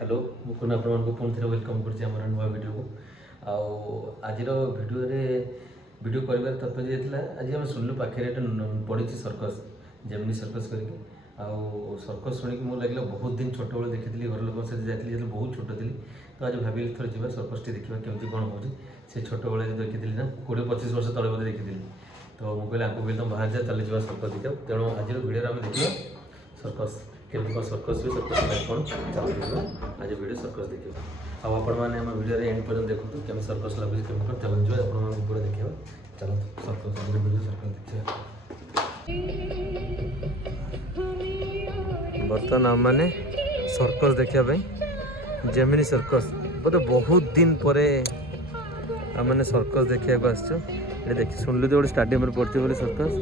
Hello मुकुन आपण पुणी थे वेलकम कर नुआ वीडियो को आज वीडियो कर तात्पर्य आज आम शुणिलु पाखे पड़ी सर्कस जेमिनी सर्कस करके सर्कस शुणी मुझे लगे बहुत दिन छोट बेले देखी घर लोक सहित जाइए बहुत छोट थी तो आज भाविली थोड़ा जी सर्कस टी देखा केमती कौन हो से छोट बेले देखी ना 20-25 वर्ष तले बोधे देखी तो मुझे आपको कहली तुम बाहर जा चल जा सर्कस देखा तेणु आज वीडियो आम देखा सर्कस केमती कौन सर्कस भी सर्कस कौन चल देखा आज वीडियो सर्कस देखा आपण मैंने आम वीडियो एंड पर्यटन देखो केमी सर्कस लगुच केमी कौन चल जो आप पूरा देखा चलो सर्कस वीडियो सर्कस देखा बर्तमान आम मैंने सर्कस देखा जेमिनी सर्कस बोधे बहुत दिन पर आम मैंने सर्कस देखा आसो देख शुणिलु तो गोटे स्टाडियम पड़ती बोले सर्कस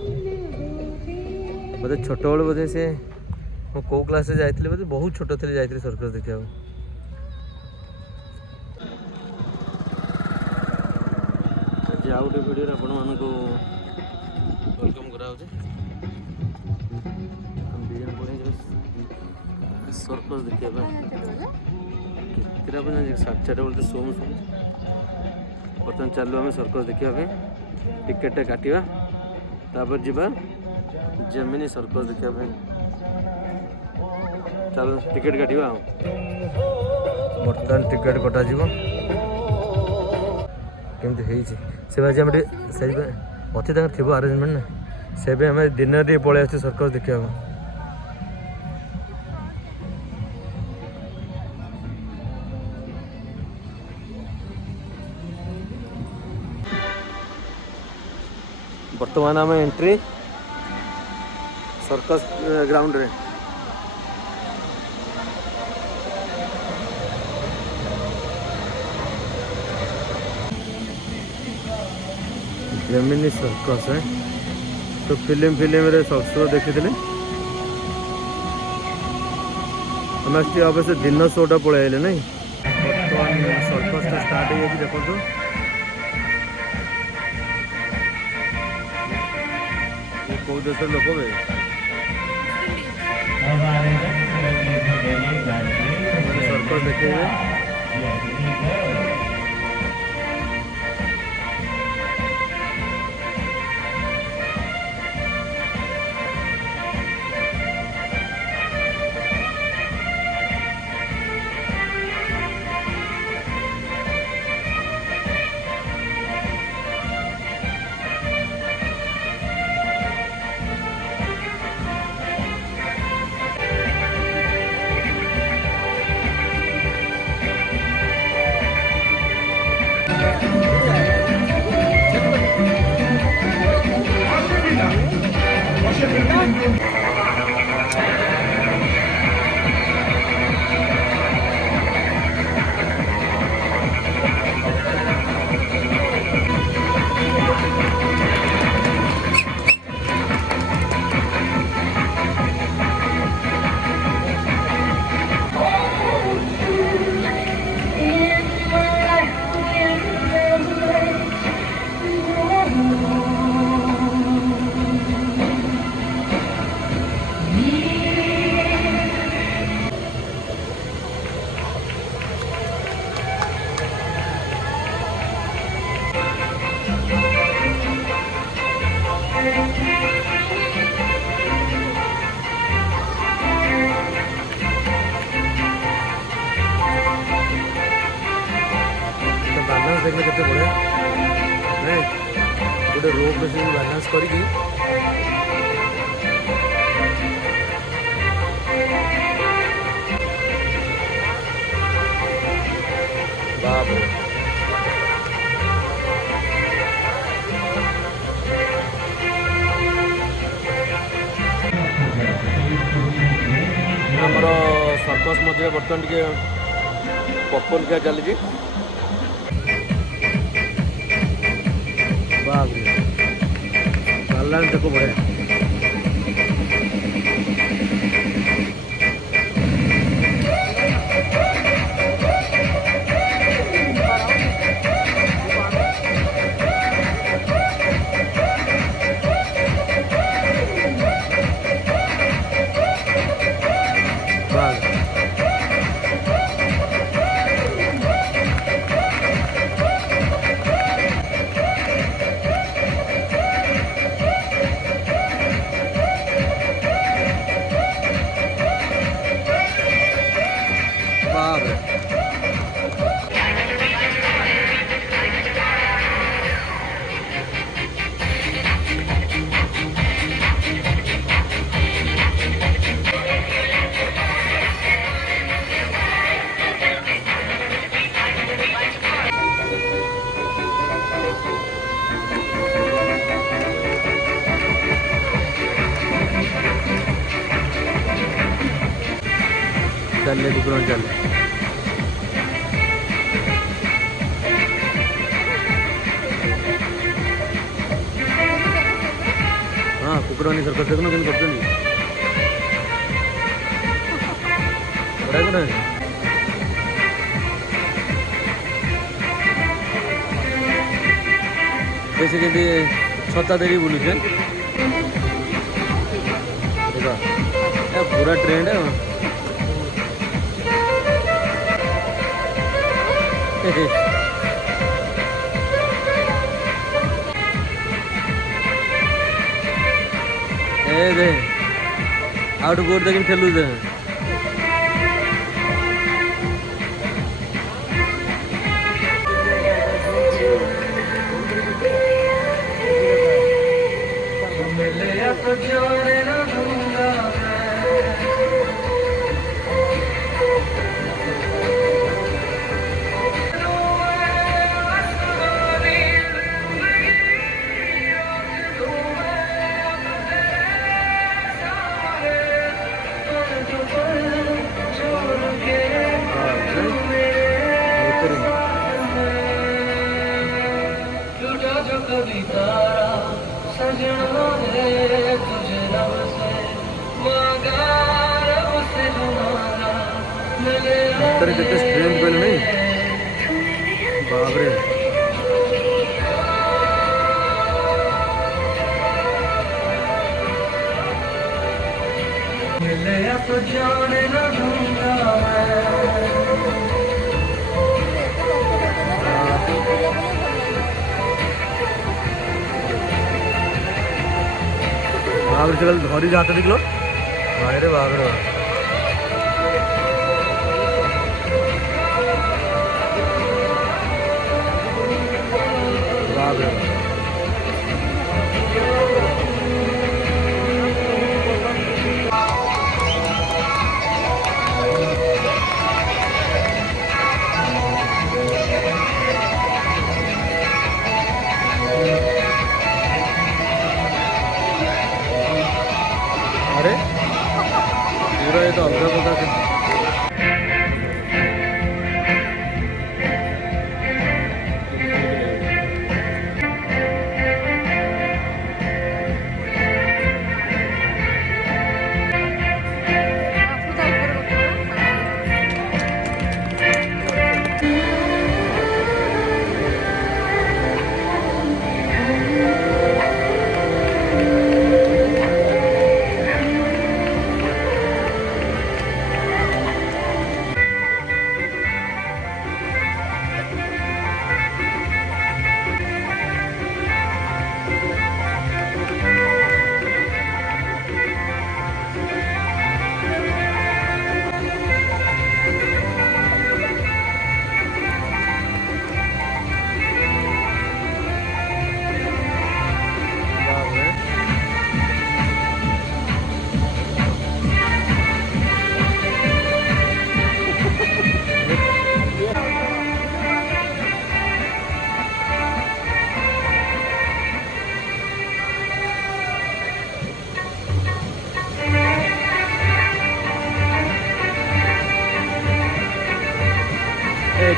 बोधे छोट बेल बोधे से कौ क्लास जाइए बोधे बहुत छोट थे जाइए सर्कस देखा आज आउ गोटे वीडियो आपण मानक वेलकम करा सर्कस देखा साढ़े 4 बोलते सोम बर्तमान चलू आम सर्कस देखा टिकेट काटा तापर जीवा जेमिनी सर्कस देखा चलो टिकेट काटा बर्तमान टिकेट कटा केमती से बाजी आम अच्छे थी आरेंजमेंट ना से आम दिन पलि आस सर्कस देखा बर्तमान आम एंट्री सर्कस ग्राउंड रे जेमिनी सर्कस है तो फिल्म रे सब देखी हम अवश्य दिन शोटा पलि आए नहीं बर्तमान सर्कस स्टार्ट हो देखो कौ देश लोक सर्कस देखे देखने के बढ़िया गोटे रोप से बालांस करके आमर सर्कस मध्य बर्तमान टे पॉपकॉर्न क्या चली बालांस देखो बढ़िया बाप रे चल कुकरों चल हाँ कुकरों सर्कस देखना कि कर जैसे कि छता देरी बुलूचे पूरा ट्रेंड है दे आउट गोट देखिन खेलू दे तेरे कितने स्ट्रेंथ बने नहीं बाप रे मिले तो जाने न दूंगा बाप रे चल धरी जाते देख लो भाई रे बाप रे अरे पूरा ये तो अलग पता है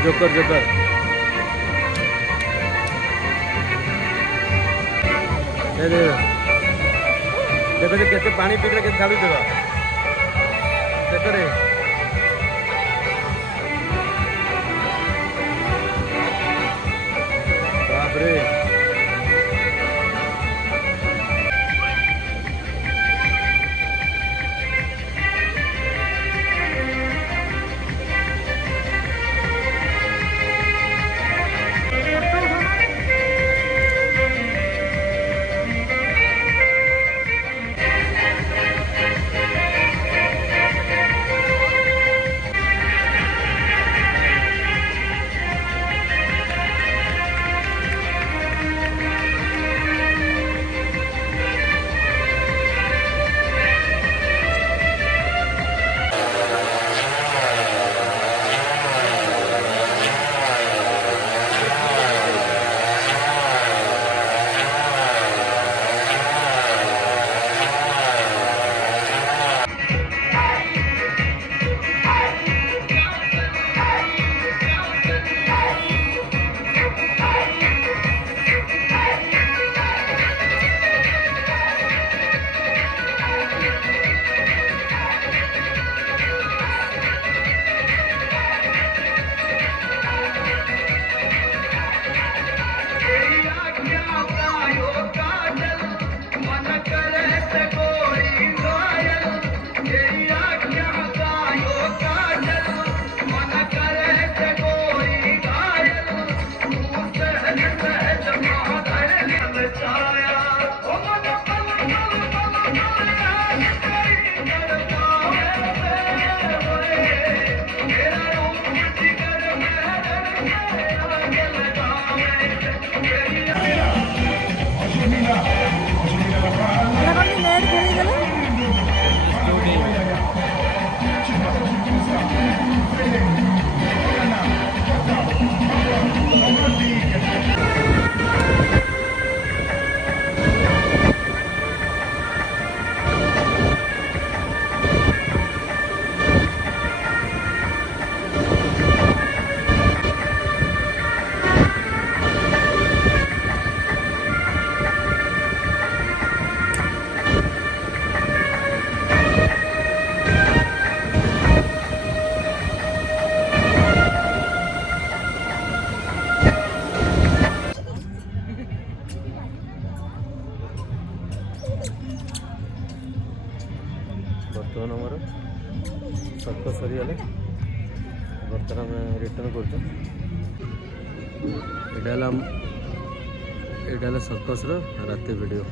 जोकर जोकर देखो केते पानी पीके के छाड़ू देगा देखो रे बाप रे बर्तमान आम रिटर्न कर सर्कस राति वीडियो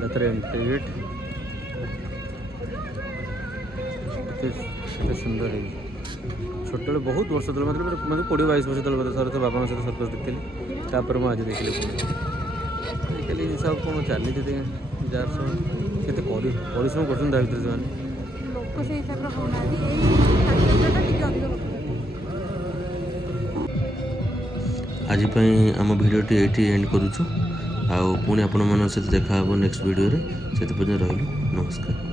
रातिर एंट्री गेट सुंदर है छोट बहुत वर्ष तले मतलब 20-22 वर्ष तले थोड़े बाबा सहित सर्कस देखी तापर मुझे देखिली आजिकल सब कौन चली जार सब के परिश्रम कर आज आम भिडियोटी ये एंड करुचु पुणी आपण मान सहित देखा नेक्स्ट वीडियो से रही नमस्कार।